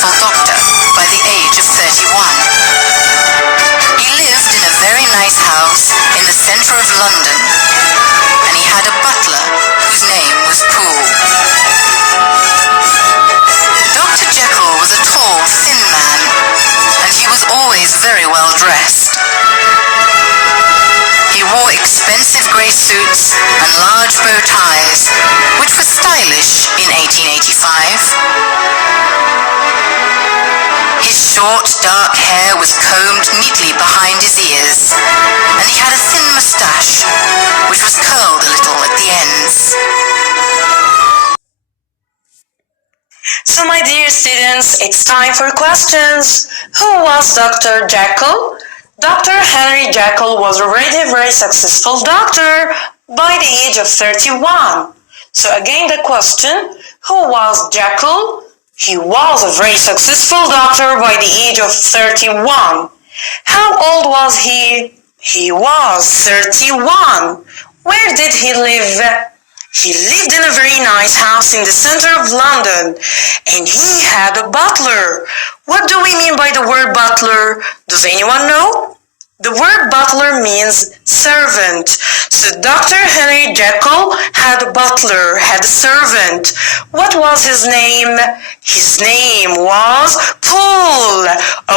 successful doctor by the age of 31. He lived in a very nice house in the centre of London, and he had a butler whose name was Poole. Dr. Jekyll was a tall, thin man, and he was always very well dressed. He wore expensive grey suits and large bow ties, which were stylish in 1885. His short, dark hair was combed neatly behind his ears, and he had a thin moustache, which was curled a little at the ends. So my dear students, it's time for questions. Who was Dr. Jekyll? Dr. Henry Jekyll was already a very successful doctor by the age of 31. So again the question, who was Jekyll? He was a very successful doctor by the age of 31. How old was he? He was 31. Where did he live? He lived in a very nice house in the center of London, and he had a butler. What do we mean by the word butler? Does anyone know? The word butler means servant. So Dr. Henry Jekyll had a butler, had a servant. What was his name? His name was Poole.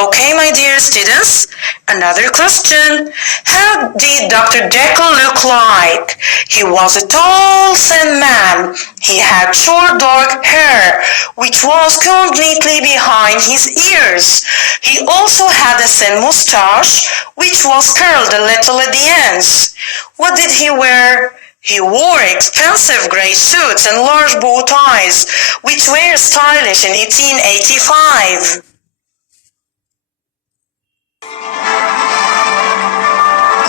Okay, my dear students, another question. How did Dr. Jekyll look like? He was a tall, thin man. He had short, dark hair, which was combed neatly behind his ears. He also had a thin moustache, which was curled a little at the ends. What did he wear? He wore expensive grey suits and large bow ties, which were stylish in 1885.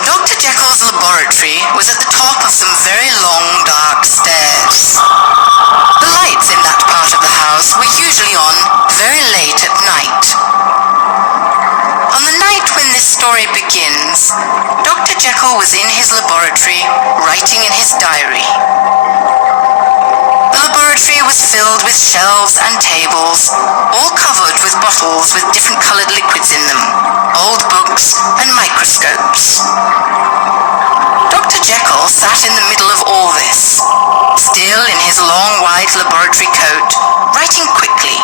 Dr. Jekyll's laboratory was at the top of some very long, dark stairs. The lights in that part of the house were usually on very late at night. On the night when this story begins, Dr. Jekyll was in his laboratory writing in his diary. The laboratory was filled with shelves and tables, all covered with bottles with different coloured liquids in them, old books and microscopes. Dr. Jekyll sat in the middle of all this, still in his long white laboratory coat, writing quickly.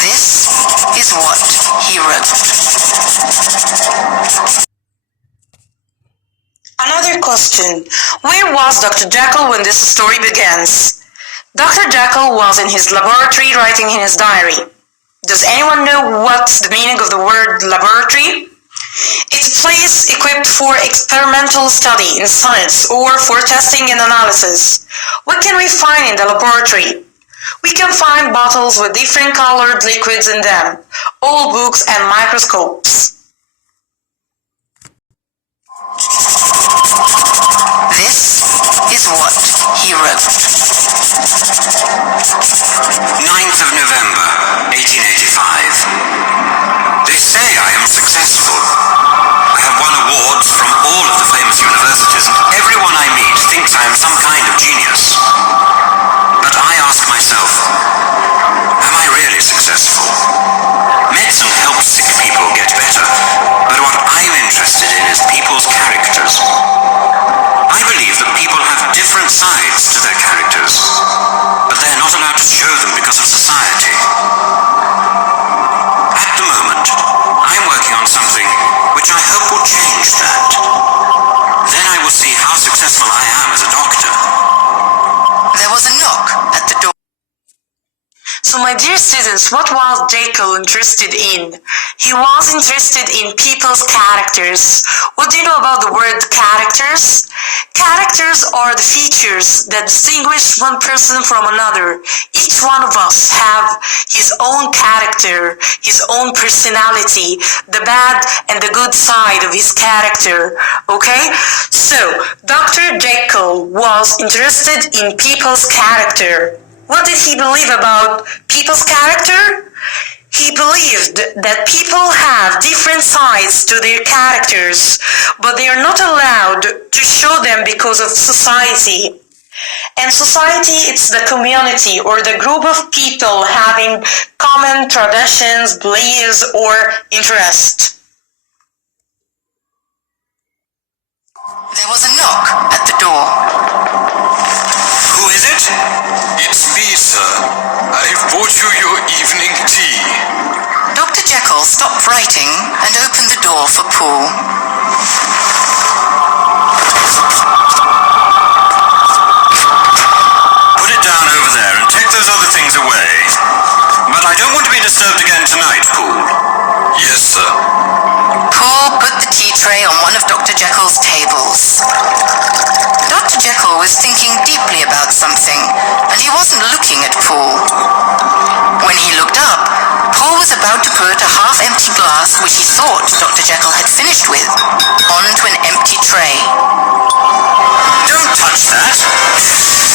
This is what he wrote. Another question. Where was Dr. Jekyll when this story begins? Dr. Jekyll was in his laboratory writing in his diary. Does anyone know what's the meaning of the word laboratory? It's a place equipped for experimental study in science or for testing and analysis. What can we find in the laboratory? We can find bottles with different colored liquids in them, old books and microscopes. This is what he wrote. 9th of November, 1885. They say I am successful. I have won awards from all of the famous universities, and everyone I meet thinks I am some kind of genius. But I ask myself, am I really successful? Medicine helps sick people get better, but what I'm interested in is people's characters. I believe that people have different sides to their characters, but they're not allowed to show them because of society. At the moment, I'm working on something which I hope will change that. Then I will see how successful I am as a doctor. There was a knock at the door. So my dear students, what was Jekyll interested in? He was interested in people's characters. What do you know about the word characters? Characters are the features that distinguish one person from another. Each one of us have his own character, his own personality, the bad and the good side of his character. Okay? So, Dr. Jekyll was interested in people's character. What did he believe about people's character? He believed that people have different sides to their characters, but they are not allowed to show them because of society. And society, it's the community or the group of people having common traditions, beliefs, or interests. There was a knock at the door. Who is it? It's me, sir. I've brought you your evening tea. Dr. Jekyll stopped writing and opened the door for Poole. Put it down over there and take those other things away. But I don't want to be disturbed again tonight, Poole. Yes, sir. Poole put the tea tray on one of Dr. Jekyll's tables. Dr. Jekyll was thinking deeply about something, and he wasn't looking at Poole. When he looked up, Poole was about to put a half-empty glass, which he thought Dr. Jekyll had finished with, onto an empty tray. Don't touch that!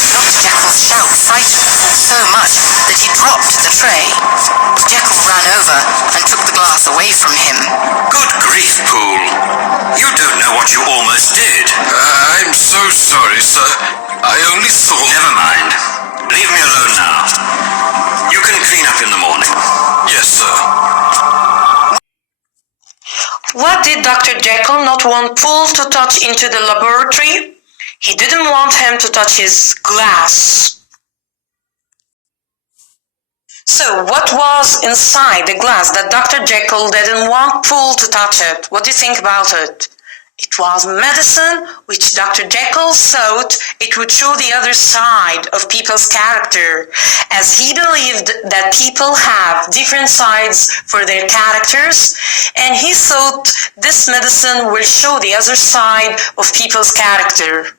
Dr. Jekyll's shout frightened Poole so much that he dropped the tray. Jekyll ran over and took the glass away from him. Good grief, Poole. You don't know what you almost did. I'm so sorry, sir. I only thought... Never mind. Leave me alone now. You can clean up in the morning. Yes, sir. What did Dr. Jekyll not want Poole to touch into the laboratory? He didn't want him to touch his glass. So, what was inside the glass that Dr. Jekyll didn't want Poole to touch it? What do you think about it? It was medicine which Dr. Jekyll thought it would show the other side of people's character, as he believed that people have different sides for their characters, and he thought this medicine will show the other side of people's character.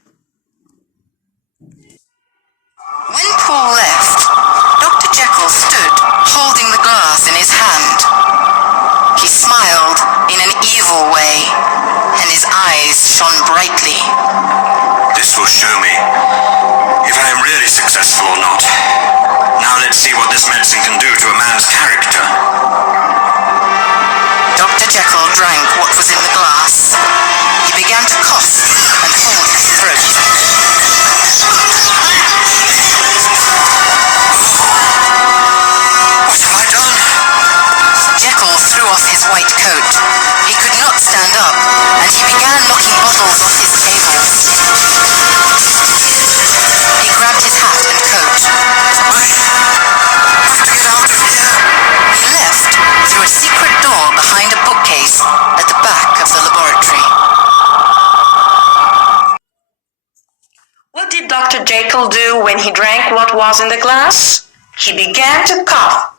When Poole left, Dr. Jekyll stood holding the glass in his hand. He smiled in an evil way, and his eyes shone brightly. This will show me if I am really successful or not. Now let's see what this medicine can do to a man's character. Dr. Jekyll drank what was in the glass. He began to cough and hold his throat. What have I done? Jekyll threw off his white coat. He could not stand up, and he began knocking bottles off his tables. He grabbed his hat and coat. I have to get out of here. He left through a secret door behind a bookcase at the back of the laboratory. What did Dr. Jekyll do when he drank what was in the glass? He began to cough.